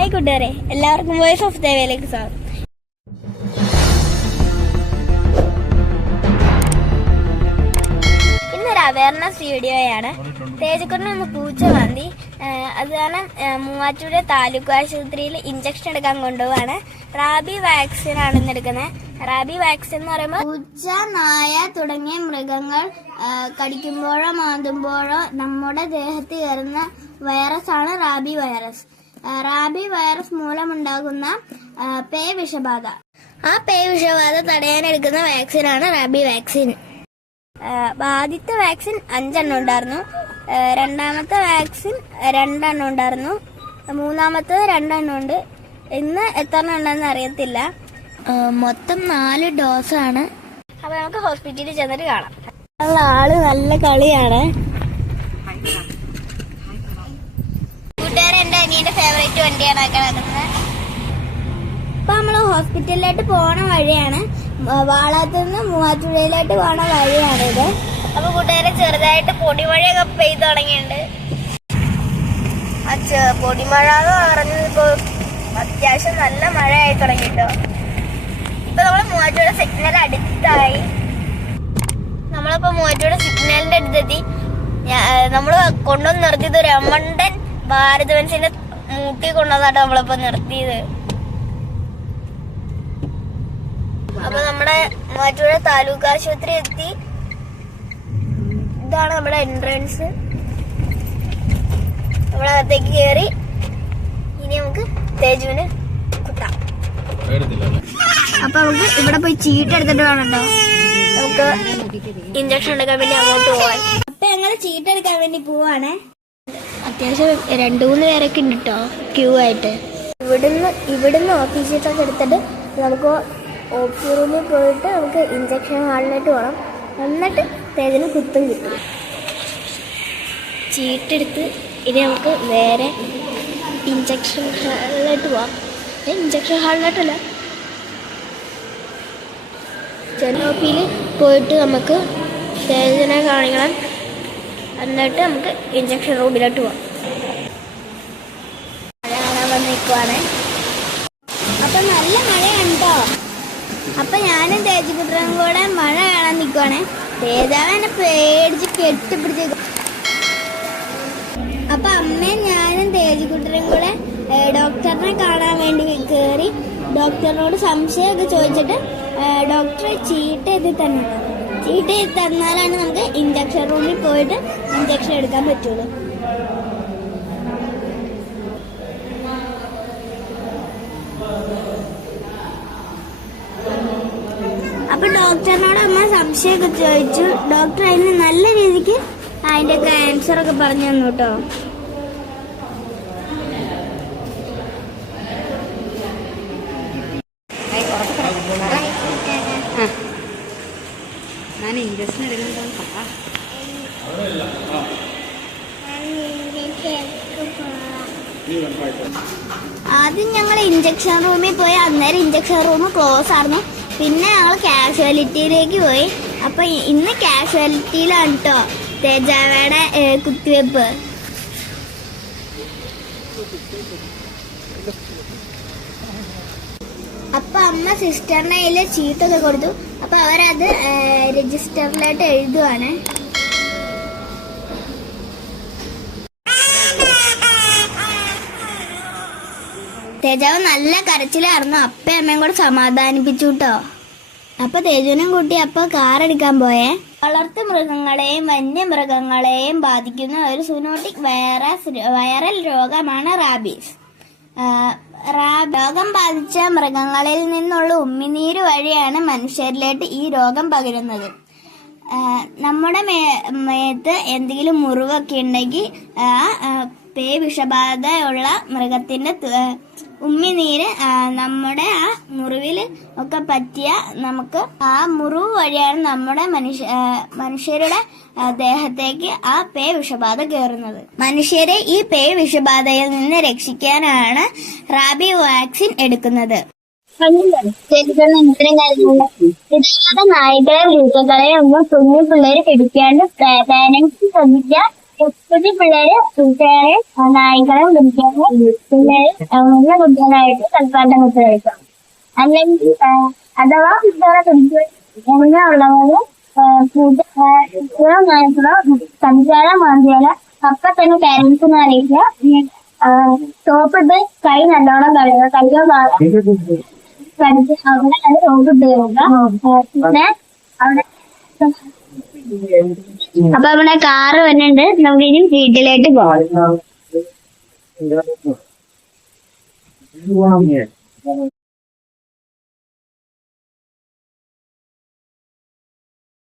Hi കൂട്ടുകാരെ, എല്ലാവർക്കും voice of ദേവയിലേക്ക് സ്വാഗതം. ഇന്നൊരു അവയർനെസ് വീഡിയോയാണ്. തേജക്കുറിന് ഒന്ന് പൂച്ച മാന്തി, അത് കാരണം മൂവാറ്റുപുഴ താലൂക്ക് ആശുപത്രിയിൽ ഇഞ്ചക്ഷൻ എടുക്കാൻ കൊണ്ടുപോവാണ്. റാബി വാക്സിൻ ആണ് ഇന്ന് എടുക്കുന്നത്. റാബി വാക്സിൻ എന്ന് പറയുമ്പോൾ പൂച്ച, നായ തുടങ്ങിയ മൃഗങ്ങൾ കടിക്കുമ്പോഴോ മാന്തുമ്പോഴോ നമ്മുടെ ദേഹത്ത് കയറുന്ന വൈറസ് ആണ് റാബി വൈറസ്. റാബി വൈറസ് മൂലമുണ്ടാകുന്ന പേ വിഷബാധ. ആ പേ വിഷബാധ തടയാനെടുക്കുന്ന വാക്സിനാണ് റാബി വാക്സിൻ. ആദ്യത്തെ വാക്സിൻ 5 എണ്ണം ഉണ്ടായിരുന്നു. രണ്ടാമത്തെ വാക്സിൻ 2 എണ്ണം ഉണ്ടായിരുന്നു. മൂന്നാമത്തത് 2 എണ്ണം ഉണ്ട്. ഇന്ന് എത്ര എണ്ണം ഉണ്ടെന്ന് അറിയത്തില്ല. മൊത്തം 4 ഡോസാണ്. അപ്പൊ നമുക്ക് ഹോസ്പിറ്റലിൽ ചെന്നിട്ട് കാണാം. ആള് നല്ല കളിയാണ്. കൂട്ടുകാരെ, എന്റെ അനിയന്റെ ഫേവറേറ്റ് വണ്ടിയാണ് കിടക്കുന്നത്. ഇപ്പൊ നമ്മള് ഹോസ്പിറ്റലിലോട്ട് പോണ വഴിയാണ്. വാളത്തുനിന്ന് മൂവാറ്റുപുഴയിലോട്ട് പോണ വഴിയാണിത്. അപ്പൊ കൂട്ടുകാരെ, ചെറുതായിട്ട് പൊടിമഴയൊക്കെ പെയ്തു തുടങ്ങിയിട്ടുണ്ട്. പൊടിമഴ എന്ന് പറഞ്ഞത് ഇപ്പൊ അത്യാവശ്യം നല്ല മഴയായി തുടങ്ങിട്ടോ. ഇപ്പൊ നമ്മള് മൂവാറ്റുപുഴ സിഗ്നൽ അടുത്തായി. നമ്മളിപ്പോ മൂവാറ്റുപുഴ സിഗ്നലിന്റെ അടുത്തെത്തി. നമ്മള് കൊണ്ടുവന്ന് നിർത്തിയത് ഒരു അമണ്ടൻ ഭാരത് ബെൻസിന്റെ മൂട്ടി കൊണ്ടുവന്നാട്ടോ നമ്മളിപ്പോ നിർത്തിയത്. അപ്പൊ നമ്മുടെ മൂവാറ്റുപുഴ താലൂക്ക് ആശുപത്രി എത്തി. ഇതാണ് നമ്മുടെ എൻട്രൻസ്. നമ്മുടെ അകത്തേക്ക് കയറി ഇനി നമുക്ക് തേജുവിന് കുത്താം. അപ്പൊ നമുക്ക് ഇവിടെ പോയി ചീട്ട് എടുത്തിട്ട് വേണല്ലോ നമുക്ക് ഇഞ്ചക്ഷൻ എടുക്കാൻ വേണ്ടി അങ്ങോട്ട് പോവാൻ. അപ്പൊ ഞങ്ങൾ ചീട്ട് എടുക്കാൻ വേണ്ടി പോവാണ്. അത്യാവശ്യം 2-3 പേരൊക്കെ ഉണ്ട് കേട്ടോ, ക്യൂ ആയിട്ട്. ഇവിടുന്ന് ഓഫീസിലൊക്കെ എടുത്തിട്ട് നമുക്ക് ഓപ്പി റൂമിൽ പോയിട്ട് നമുക്ക് ഇഞ്ചക്ഷൻ ഹാളിലോട്ട് പോകണം. എന്നിട്ട് തേജന് കുത്തും കിട്ടും. ചീട്ടെടുത്ത് ഇനി നമുക്ക് വേറെ ഇഞ്ചക്ഷൻ ഹാളിലോട്ട് പോവാം. ഇഞ്ചക്ഷൻ ഹാളിലോട്ടല്ല, ചെന്നോപ്പിയിൽ പോയിട്ട് നമുക്ക് തേജനെ കാണിക്കണം. എന്നിട്ട് നമുക്ക് ഇഞ്ചക്ഷൻ റൂമിലോട്ട് പോവാം. മഴ കാണാൻ വന്നിരിക്കുവാണ്. അപ്പൊ നല്ല മഴയാണ് കേട്ടോ. അപ്പൊ ഞാനും തേജക്കുട്ടനും കൂടെ മഴ കാണാൻ നിൽക്കുവാണ്. തേജാവനെ പേടിച്ച് കെട്ടിപ്പിടിച്ച്. അപ്പൊ അമ്മയും ഞാനും തേജക്കുട്ടനും കൂടെ ഡോക്ടറിനെ കാണാൻ വേണ്ടി കയറി. ഡോക്ടറിനോട് സംശയമൊക്കെ ചോദിച്ചിട്ട് ഡോക്ടറെ ചീട്ട് എഴുതി തന്നാലാണ് നമുക്ക് ഇഞ്ചക്ഷൻ റൂമിൽ പോയിട്ട് ഇഞ്ചക്ഷൻ എടുക്കാൻ പറ്റുള്ളൂ. അപ്പൊ ഡോക്ടറിനോട് അമ്മ സംശയമൊക്കെ ചോദിച്ചു. ഡോക്ടർ അതിന് നല്ല രീതിക്ക് അതിന്റെ ഒക്കെ ആൻസറൊക്കെ പറഞ്ഞു തന്നു കേട്ടോ. ആദ്യം ഞങ്ങൾ ഇഞ്ചക്ഷൻ റൂമിൽ പോയി. അന്നേരം ഇഞ്ചക്ഷൻ റൂം ക്ലോസ് ആയിരുന്നു. പിന്നെ ഞങ്ങൾ കാഷ്വാലിറ്റിയിലേക്ക് പോയി. അപ്പൊ ഇന്ന് കാഷ്വാലിറ്റിയിലാണ് കേട്ടോ തേജാവയുടെ കുത്തിവെപ്പ്. അപ്പൊ അമ്മ സിസ്റ്ററിന്റെ കയ്യില് ചീട്ടൊക്കെ കൊടുത്തു. അപ്പൊ അവരത് രജിസ്റ്ററിലോട്ട് എഴുതുവാണ്. തേജാവ് നല്ല കരച്ചിലായിരുന്നു. അപ്പയും അമ്മയും കൂടെ സമാധാനിപ്പിച്ചു കേട്ടോ. അപ്പൊ തേജുവിനും കൂട്ടി അപ്പൊ കാർ എടുക്കാൻ പോയേ. വളർത്തു മൃഗങ്ങളെയും വന്യമൃഗങ്ങളെയും ബാധിക്കുന്ന ഒരു സൂനോട്ടിക് വൈറൽ രോഗമാണ് റാബീസ്. രോഗം ബാധിച്ച മൃഗങ്ങളിൽ നിന്നുള്ള ഉമിനീര് വഴിയാണ് മനുഷ്യരിലേക്ക് ഈ രോഗം പകരുന്നത്. നമ്മുടെ മേത്ത് എന്തെങ്കിലും മുറിവൊക്കെ ഉണ്ടെങ്കിൽ പേ വിഷബാധയുള്ള മൃഗത്തിന്റെ ഉമ്മിനീര് നമ്മുടെ ആ മുറിവിൽ ഒക്കെ പറ്റിയ നമുക്ക് ആ മുറിവ് വഴിയാണ് നമ്മുടെ മനുഷ്യരുടെ ദേഹത്തേക്ക് ആ പേ വിഷബാധ കയറുന്നത്. മനുഷ്യരെ ഈ പേ വിഷബാധയിൽ നിന്ന് രക്ഷിക്കാനാണ് റാബി വാക്സിൻ എടുക്കുന്നത്. നായ്ക്കളെ വൃത്തകളെ ഒന്നും കുഞ്ഞു പിള്ളേര് പിടിക്കാണ്ട് പാരന്റ്സ് ശ്രദ്ധിച്ചാൽ കുഞ്ഞു പിള്ളേര് കുട്ടികളെ നായ്ക്കളെ പിടിക്കാതെ പിള്ളേര് നല്ല കുട്ടികളായിട്ട് കളിപ്പാട്ടം കുത്തി കളിക്കാം. അല്ലെങ്കിൽ അഥവാ കുട്ടികളെ പിടിക്കുക ഉള്ളവര് കുട്ടികളോ നായ്ക്കളോ കടിച്ചാലോ മാന്തിയാലോ അപ്പൊ തന്നെ പാരന്റ്സിനെ അറിയിക്കുക. സോപ്പിട്ട് കൈ നല്ലോണം കഴുകുക. കയ്യോ കടിച്ച് അവിടെ അത് സോപ്പിട്ട് കഴുകുക. പിന്നെ അവിടെ അപ്പൊ നമ്മുടെ കാറ് വരുന്നുണ്ട്. നമുക്ക് ഇനി വീട്ടിലേക്ക് പോകാം.